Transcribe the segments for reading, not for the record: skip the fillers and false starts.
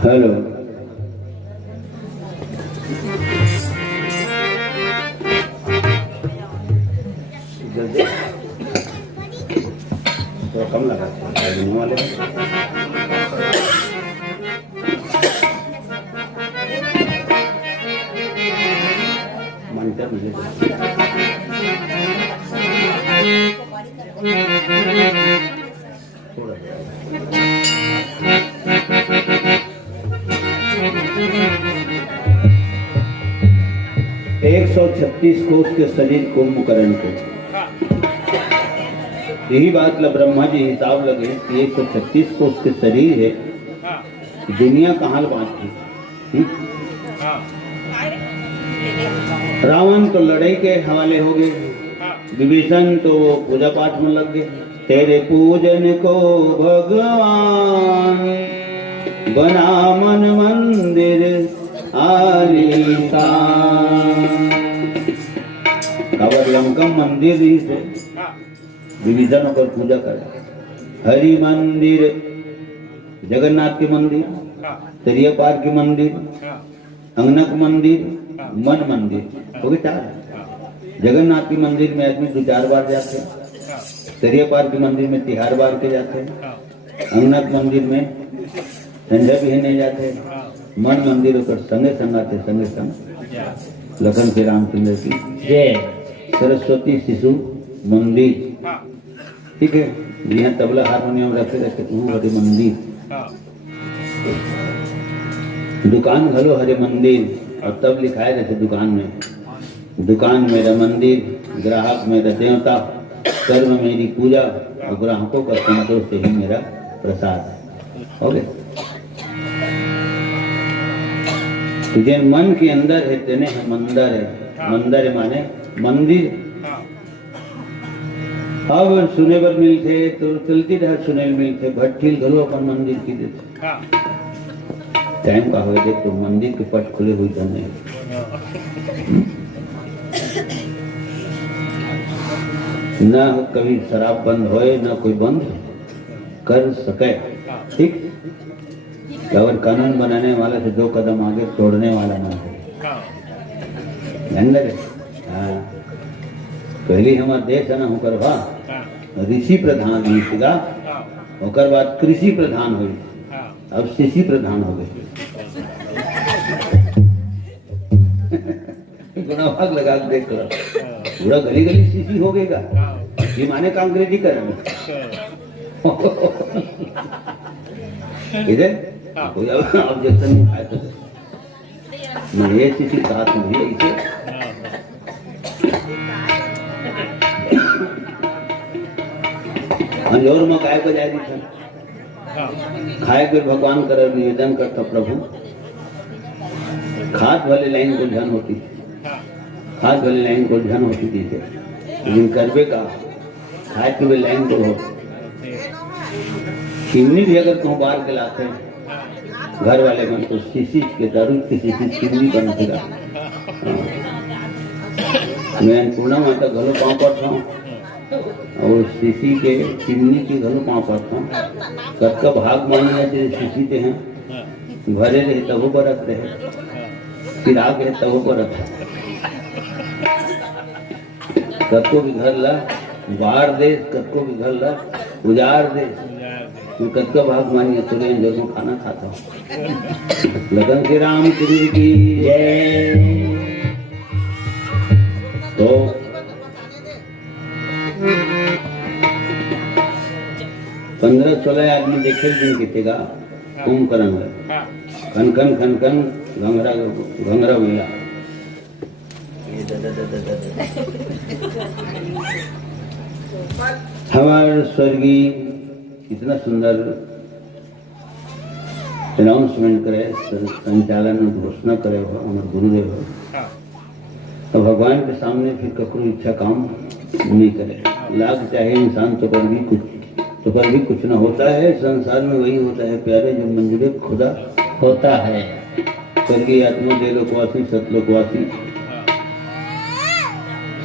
Hello, तो कम लगा वाले मानिटर मुझे 136 कोष के शरीर कुंभकर्ण के, यही बात ब्रह्मा जी हिसाब लगे कि 136 कोष के शरीर है, दुनिया कहाँ बांटती। रावण तो लड़ाई के हवाले हो गए, विभीषण तो पूजा पाठ में लग गए। तेरे पूजन को भगवान बना मन मंदिर लंकम मंदिर से विभीषण होकर पूजा करे। हरि मंदिर, जगन्नाथ के मंदिर, तेरिया पार के मंदिर, अंगनक मंदिर, मन मंदिर हो गए 4। जगन्नाथ के मंदिर में आदमी 2-4 बार जाते हैं, तेरिया पार के मंदिर में 3 बार के जाते हैं, अंगनक मंदिर में संध्या भी जाते हैं, मन मंदिर होकर संगे संग आते, संगे संग लखन के रामचंद्र की जय। सरस्वती शिशु मंदिर, ठीक है, यहाँ तबला हारमोनियम रखे रहते हरे मंदिर। दुकान घलो हरे मंदिर, और तब लिखाए रहते दुकान मेरा मंदिर, ग्राहक मेरा देवता, कर्म मेरी पूजा, और ग्राहकों का संतोष से ही मेरा प्रसाद। हो गए। तुझे मन के अंदर है तेने है मंदिर है, मंदिर है माने मंदिर। अब सुने बर मिलते तो चलती रह सुने मिलते, भट्ठील घलो अपन मंदिर की देते। टाइम का हो देख तो मंदिर के पट खुले हुए जाने, ना कभी शराब बंद होए, ना कोई बंद कर सके। ठीक, अगर कानून बनाने वाला से 2 कदम आगे तोड़ने वाला ना है। हाँ, पहली हमारा देश है ना होकर ऋषि प्रधान ऋषिगा, होकर बाद कृषि प्रधान हुई, अब शिशि प्रधान हो गई। गुनाभाग लगा के देख लो, पूरा गली गली शिशि हो गएगा। ये माने का अंग्रेजी करेंगे इधर कोई ऑब्जेक्शन नहीं आया तो मैं ये चीज साथ में है इसे अंजोर में गाय को जाए खाए फिर भगवान कर निवेदन करता प्रभु। खाद वाले लाइन को ध्यान होती, खाद वाले लाइन को ध्यान होती थी, लेकिन करबे का खाए के लाइन को हो। चिमनी भी अगर तुम बाहर के लाते घर वाले बन तो शीशी के दारू की शीशी चिमनी बनतेगा। मैं पूर्णा माता घरों पाँव पड़ता हूँ और शीशी के चिमनी के घरों पाँव पड़ता हूँ। कब भाग मानी जाते शीशी के हैं, भरे रहे तब बरत रहे, फिर आगे तब बरत कत्को भी घर ला बाहर दे, कत्को भी घर ला उजाड़ दे, कत्का भाग मानी तो जो खाना खाता हूँ। लगन के राम की जय। तो 15-16 आदमी देखे दिन कितेगा कुंभकर्ण खन खन खन खन घंगरा मिला। हमारे स्वर्गीय इतना सुंदर अनाउंसमेंट करे, संचालन घोषणा करे हमारे गुरुदेव। तो भगवान के सामने फिर ककरो इच्छा काम नहीं करे, लाख चाहे इंसान तो पर भी कुछ ना होता है। संसार में वही होता है प्यारे जो मंजूर खुदा होता है। स्वर्गीय आत्मदेलोकवासी सतलोकवासी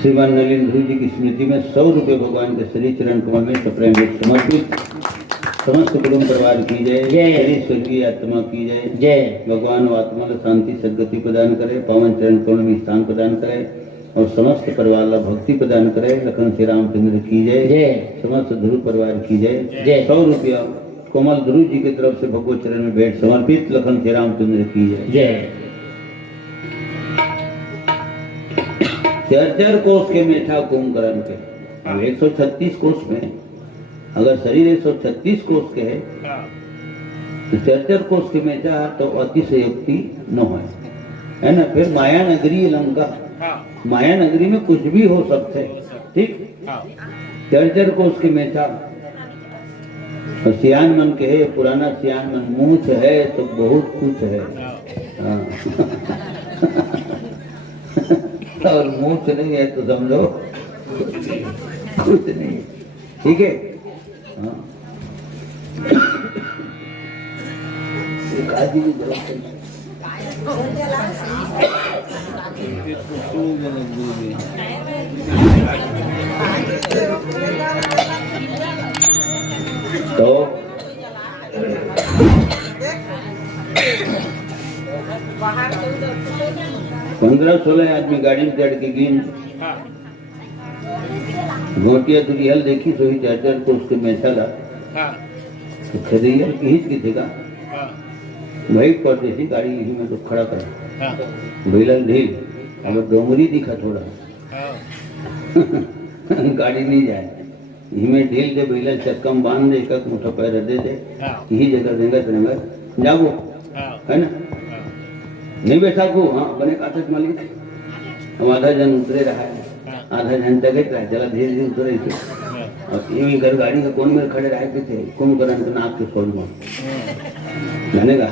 श्रीमान नलिन ध्रुव जी की स्मृति में 100 रुपये भगवान के श्री चरण कमल में सप्रेम समर्पित। समस्त कुटुंब परिवार की जय। जय। ईश्वर की आत्मा की जय। जय। भगवान आत्मा को शांति सद्गति प्रदान करे, पावन चरण कमल में स्थान प्रदान करे और समस्त परिवार ला भक्ति प्रदान करे। लखन श्री रामचंद्र की जय। जय। समस्त ध्रुव परिवार की जय। जय। 100 रुपया कोमल ध्रुव जी की तरफ से भगवत चरण में भेंट समर्पित। लखन श्री रामचंद्र की जय। जय। 4 कोष के मेठा कुंभकर्ण के। अब 136 कोष में अगर शरीर 136 कोष के है तो 4 कोष के मेठा तो अतिशयोक्ति न है ना। फिर माया नगरी लंका, माया नगरी में कुछ भी हो सकते है, ठीक। 4 कोष के मेठा और सियान मन के है, पुराना सियान मन मूछ है तो बहुत कुछ है। हाँ। और मूछ नहीं है तो समझो कुछ नहीं, ठीक है। हाँ। एक आदमी की जरूरत है। तो 15-16 आदमी गाड़ी में चढ़ के गिन घोटिया दुरियल देखी तो ही 4 को उसके मैसाला तो खरीयल की हिच की जगह वही परदेसी गाड़ी यही में तो खड़ा कर बैलन ढील अब डोंगरी दिखा थोड़ा गाड़ी नहीं जाए यही में ढील दे बैलन चक्कम बांध दे एक मुठा पैर दे दे यही जगह देंगे तेरेंगे जाओ है ना नहीं बैठा को। हाँ बने काटक मालिक हम आधा जन उतरे रहा है, आधा जन जगह रहा है, चला धीरे धीरे उतरे थे और यूं घर गाड़ी के कोन में खड़े रहे थे। कुंभकर्ण के नाक के खोल में जानेगा।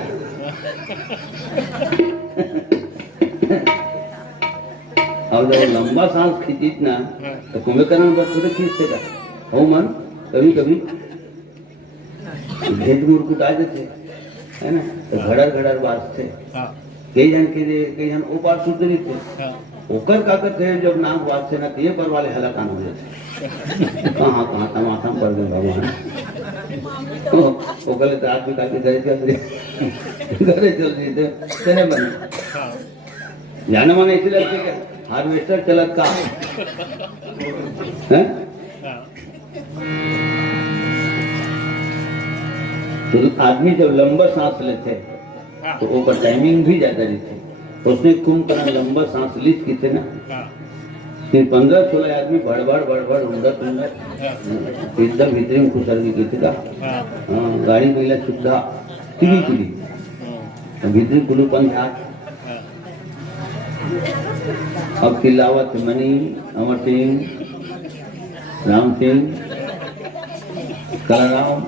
अब जब लंबा सांस खींची ना तो कुंभकर्ण बस पूरे खींचते का हो मन कभी कभी भेद मुरकुट आ जाते है ना तो घड़र बात थे। कई जन ओ बात सुधरी थे ओकर का करते हैं जब नाक बात से ना तो ये पर वाले हलाकान हो जाते कहाँ तमाशा पड़ गए भगवान। वो गलत आदमी का घरे चल रही थे तेने बने जाने माने इसी लगते क्या हार्वेस्टर चलत का है। तो आदमी जब लंबा सांस लेते तो ऊपर टाइमिंग भी ज्यादा रहती तो उसने कुंभकर्ण लंबा सांस ली की थे ना 15-16 आदमी बड़बड़ उंदर एकदम भीतरी में खुशर्गी की थी का। हाँ गाड़ी महिला सुविधा चिड़ी भीतरी कुलू पंथ अब किलावत मनी अमर सिंह राम सिंह कलाराम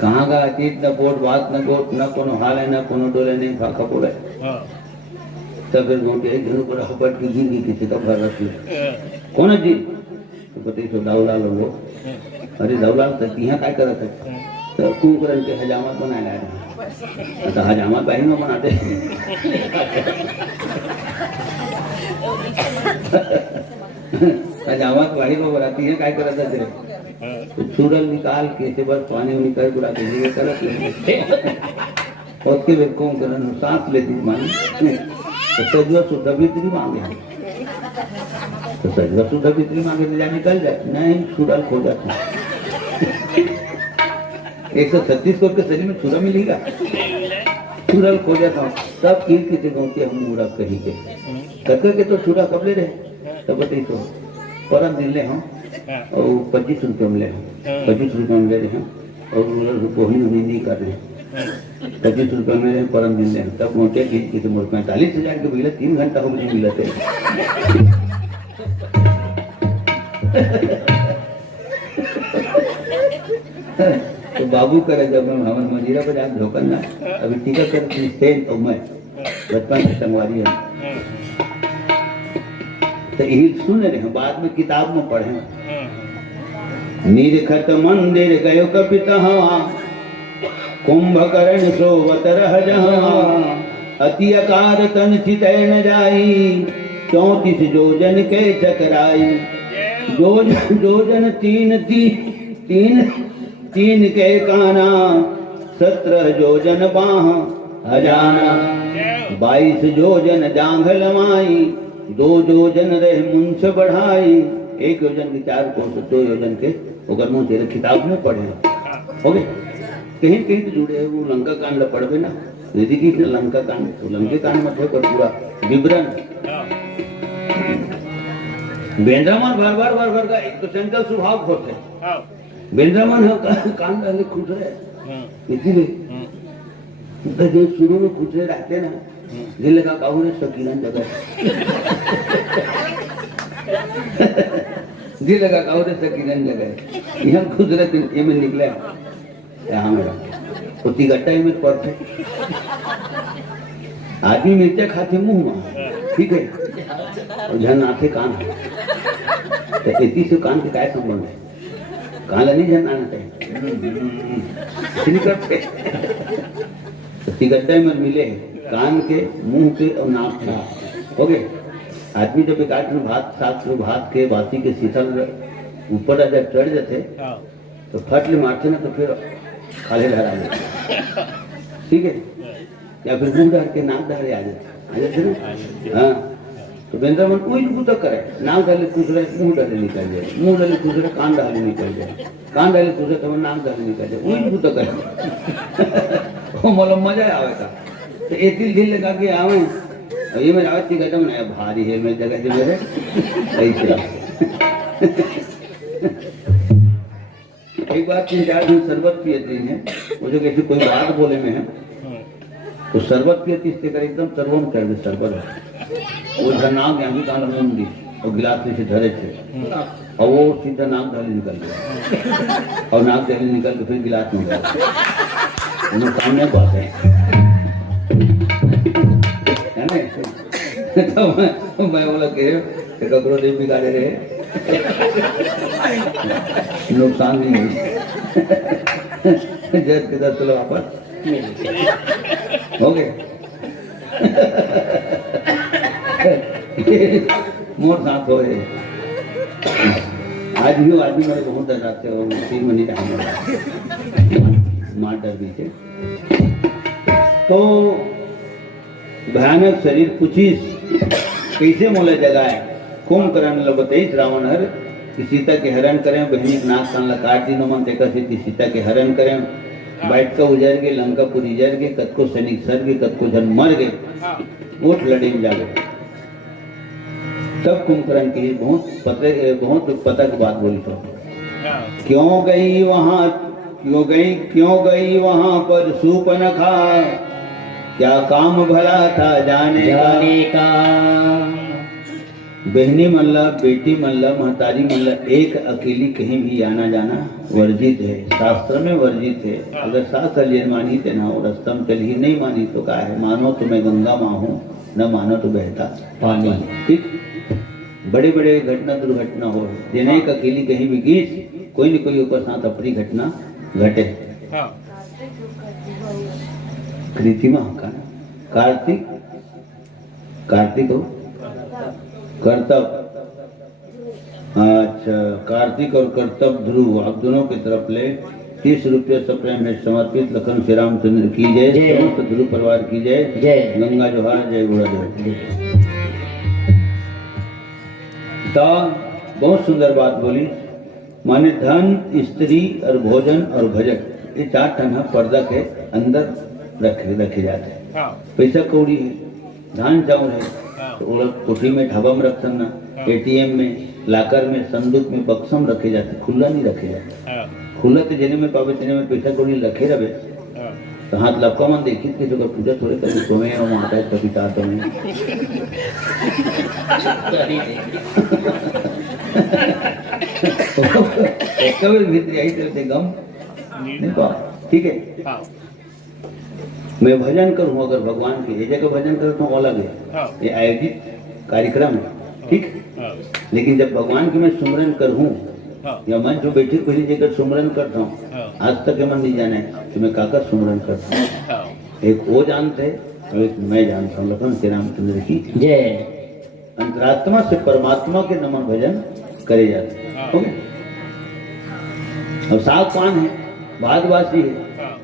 कहाँ का अतीत न बोट बात न गोट न कोनो हाल है न कोनो डोले नहीं फाका बोले तब फिर गोटे एक दिन पर हपट की गिर गई किसी का भर रखी कौन जी तो पति तो दाऊलाल लोगो अरे दाऊलाल तक यहाँ काय करत है तो कुंभकर्ण के हजामत बनाए लाए तो हजामत बाही में बनाते हजामत बाही में बनाती है काय करत है तो चूरल निकाल के से बस पानी निकाल बुरा के लिए करत ले और के वे कुंभकर्ण सांस लेती माने तो सजवा सुधा भीतरी मांगे तो सजवा सुधा भीतरी मांगे तो जा निकल जाए नहीं चूरल खो जाता 136 कोष के शरीर में चूरा मिलेगा चूरल खो जाता सब कीर की जगह हम मुड़ा कही के करके के तो चूरा कब ले रहे तब बताइए तो परम दिन ले हम और 25 रुपये में ले हम 25 रुपये में ले रहे हैं और पोही नहीं कर रहे हैं 25 रुपये में रहे परम दिन ले तब मोटे किसी मोड़ 45,000 के मिले 3 घंटा हो मुझे मिले थे। तो बाबू करे जब मैं हमारे मजीरा पर आज धोकर ना अभी टीका कर तो मैं बचपन से संगवारी है तो यही सुन रहे हैं बाद में किताब में पढ़े निरखत मंदिर गयो कपितः कुंभकर्ण सोवत रह जहाँ अति अकार तन चितै न जाई 34 जोजन के चकराई जोजन तीन के काना 17 योजन बाह अजाना 22 योजन जांघल माई 2 योजन रह मुंछ बढ़ाई 1 योजन के 4 कोस 2 योजन के ओकर मुंह तेरे किताब में पढ़े हो गए कहीं कहीं तो जुड़े वो लंका कांड पढ़बे ना यदि की लंका कांड तो लंके कांड में थे पर पूरा विवरण बेंद्रामन बार का एक तो सेंट्रल स्वभाव होते बेंद्रामन कांड वाले खुद रहे इसीलिए जो शुरू में खुद रहे रहते ना ये लगा काहू ने शकीरन जगह जी लगा काहू ने शकीरन जगह यहाँ खुद रहे ये में निकले यहाँ मेरा तो तिगट्टा में परफेक्ट आदमी मिर्चा खाते मुंह में ठीक है और जन आते कान तो इतनी से कान के काय संबंध है कान नहीं जन आना चाहिए करते तो तिगट्टा में मिले कान के मुंह के और नाक के हो गए आदमी जब एक आदमी भात के बाती के शीतल ऊपर जब चढ़ जाते तो फट ले मारते ना तो फिर खाले लहरा जाते ठीक है या फिर मुंह डाल के नाक डाले आ जाते ना हाँ तो बेंद्रामन कोई कुछ करे नाक डाले कुछ रहे मुंह डाले निकल जाए मुंह डाले कुछ रहे कान डाले निकल जाए कान डाले कुछ रहे नाक डाले निकल जाए कोई कुछ करे वो मतलब मजा आवेगा तो एक दिल लगा के आवे और ये मेरा आवाज कहता हूँ भारी है मेरी जगह जो मेरे एक बार 3-4 दिन शरबत पिए हैं वो जो कैसे कोई बात बोले में है तो शरबत पिए इससे कर एकदम सर्वम कर दे शरबत वो नाक यहाँ की कान में दी और गिलास में से धरे थे और वो सीधा नाक डाले निकल गया और नाक डाले निकल के फिर गिलास में गया सामने बात है तो मैं बोला के ककरो देव बिगाड़े रहे नुकसान नहीं हुई जज के 10 किलो वापस हो गए मोर साथ हो रहे आज भी आदमी मेरे बहुत डर आते हो 3 महीने मार डर भी थे तो भयानक शरीर कुचिस कैसे मोले जगाए कुंभकर्ण लगते रावण हर कि सीता के हरण करें बहनी नाक कान काट दी मन देखा सीता के हरण करें बैठ का उजर गए लंकापुर उजर गए कद को सैनिक सर गए कद को जन मर गए उठ लड़े में जा गए तब कुंभकर्ण की बहुत पता की बात बोली तो क्यों गई वहां पर सूपनखा क्या काम भला था जाने का बहनी मल्ला बेटी मल्ला महतारी मल्ला एक अकेली कहीं भी आना जाना वर्जित है शास्त्र में वर्जित है अगर शास्त्र मानी थे ना और रस्तम चल ही नहीं मानी तो क्या है मानो तो मैं गंगा माँ हूँ न मानो तो बहता पानी ठीक बड़े बड़े घटना दुर्घटना हो जिन्हें एक अकेली कहीं भी गीस कोई न कोई ऊपर साथ अपनी घटना घटे कृतिमा का कार्तिक हो कर्तव्य अच्छा कार्तिक और कर्तव्य ध्रुव आप दोनों की तरफ ले 30 रुपये सप्रेम है समर्पित लखन श्री रामचंद्र की जय समस्त ध्रुव परिवार की जय गंगा जोहार जय गुड़ा जय तो बहुत सुंदर बात बोली माने धन स्त्री और भोजन और भजन ये 4 टन पर्दा के अंदर रखे जाते हैं पैसा कौड़ी है धान चावल है तो कोठी में ढाबा में रखते ना एटीएम में लाकर में संदूक में बक्सम रखे जाते खुला नहीं रखे जाते खुला तो जने में पावे तेने में पैसा कौड़ी रखे रहे तो हाथ लपका मन देखी कि जो पूजा थोड़े कभी तो मैं और माता है कभी चाहता हूँ कभी भीतर यही तरह गम नहीं पा ठीक है मैं भजन करूं अगर भगवान के जगह भजन करूं तो अलग है ये आयोजित कार्यक्रम है ठीक लेकिन जब भगवान की मैं सुमरन करूं या मन जो बैठे पहली जगह सुमरन करता हूँ आज तक मन नहीं जाना है कि मैं काका सुमरन करता हूँ एक वो जानते हैं और एक मैं जानता हूँ लखन श्री रामचंद्र की जय अंतरात्मा से परमात्मा के नमन भजन करे जाते हैं अब साग पान है, बादवासी है,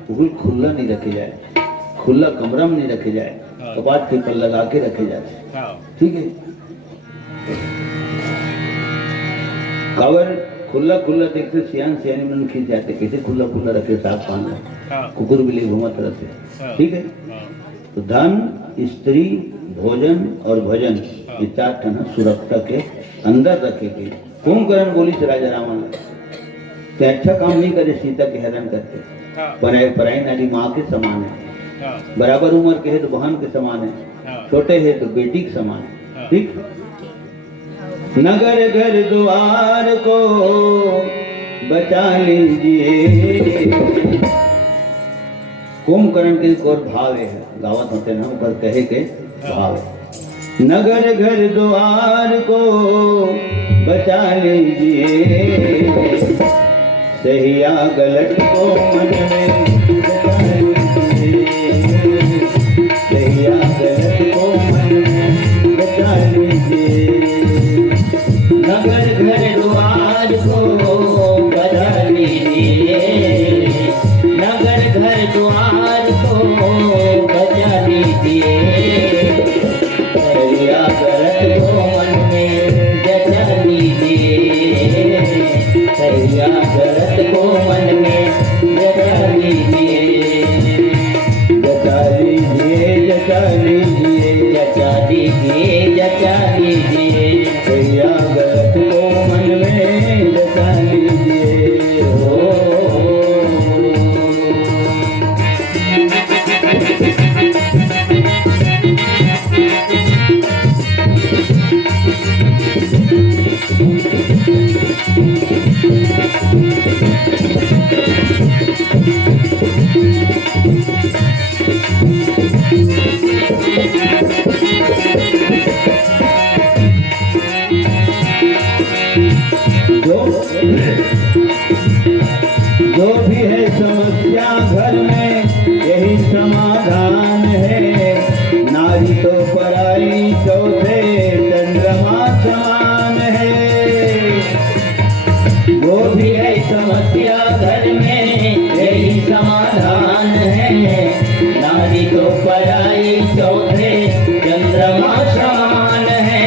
बिल्कुल खुला नहीं रखे जाए, खुला कमरा में नहीं रखे जाए, कपाट के ऊपर लगा के रखे जाते, ठीक है। कवर खुला खुला देखते सियान सियानी मन खींच जाते, कैसे खुला खुला रखे साग पान है, कुकुर बिल्ली घुमत रहते, ठीक है। तो धन, स्त्री, भोजन और भजन ये 4 ठन सुरक्षा के अंदर रखे गए। कुंभकर्ण बोली से राजा रावण कि अच्छा काम नहीं करे, सीता के हैरान करते, पराई नारी माँ के समान है, बराबर उम्र के है तो बहन के समान है, छोटे है तो बेटी के समान है, ठीक। नगर घर द्वार को बचा लीजिए। कुंभकर्ण के एक और भाव है, गावत होते ना ऊपर कहे के भाव है, नगर घर द्वार को बचा लीजिए, सही या गलत को मन में बचा लीजिए, सही या गलत को मन में बचा लीजिए, नगर घर द्वार को बचा लीजिए, नगर घर द्वार को बचा लीजिए, सही या गलत को मन में बचा लीजिए, सही या गलत को मन में बचा लीजिए, जचा लीजिए, जचा लीजिए, जचा लीजिए, जचा लीजिए, सही या गलत को मन में जचा लीजिए। हो जो भी है समस्या घर में यही समाधान है, नारी तो पराई चौथे चंद्रमा समान है, जो भी है समस्या घर में यही समाधान है, नारी तो पराई चौथे चंद्रमा समान है,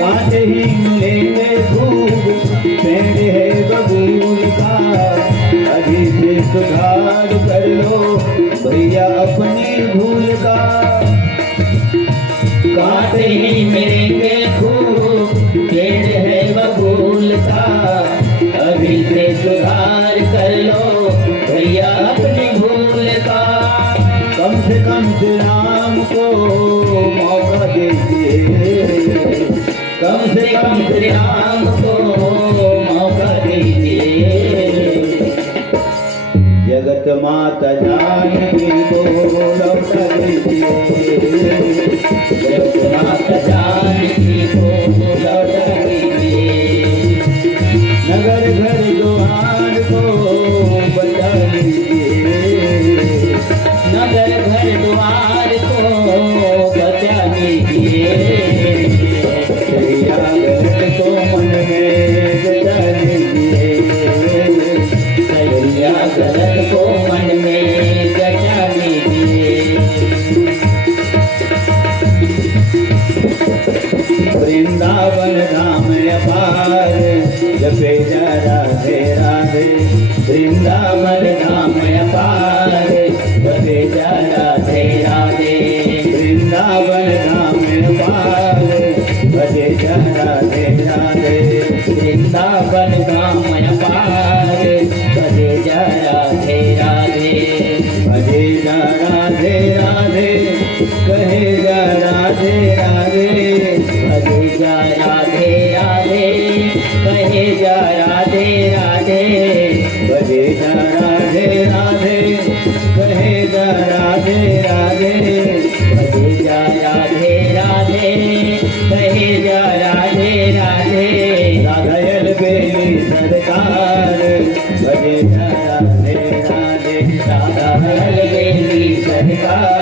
कांटे ही मिलेंगे खूब पेड़ है बबूल का, अभी से सुधार कर लो भैया अपनी भूल का, कांटे ही मिलेंगे खूब पेड़ है बबूल का, अभी से सुधार कर लो भैया अपनी भूल का, कम से कम श्री राम को मौका दीजिए, कम से कम श्री राम को मौका दीजिए, जगत माता जानकी को लौटा दीजिए, जगत माता जानकी को लौटा दीजिए, नगर घर द्वार को बचा लीजिए, नगर घर द्वार को बचा लीजिए, सही या गलत को मन में बचा लीजिए, सही या गलत को मन में बचा लीजिए, वृंदावन धाम अपार जपे जा राधे राधे, वृंदावन धाम अपार जपे जा राधे राधे, वृंदावन धाम अपार भजे जा राधे राधे, वृंदावन धाम अपार भजे जा राधे राधे, भजे जा राधे राधे, कहे जा राधे राधे, भजे जा राधे राधे, कहे जा राधे राधे, भजे जा राधे राधे, कहे जा राधे राधे, भजे जा राधे राधे, कहे जा राधे राधे, राधायल बेली सरकार, भजे जा राधे राधे, राधायल बेली सरकार।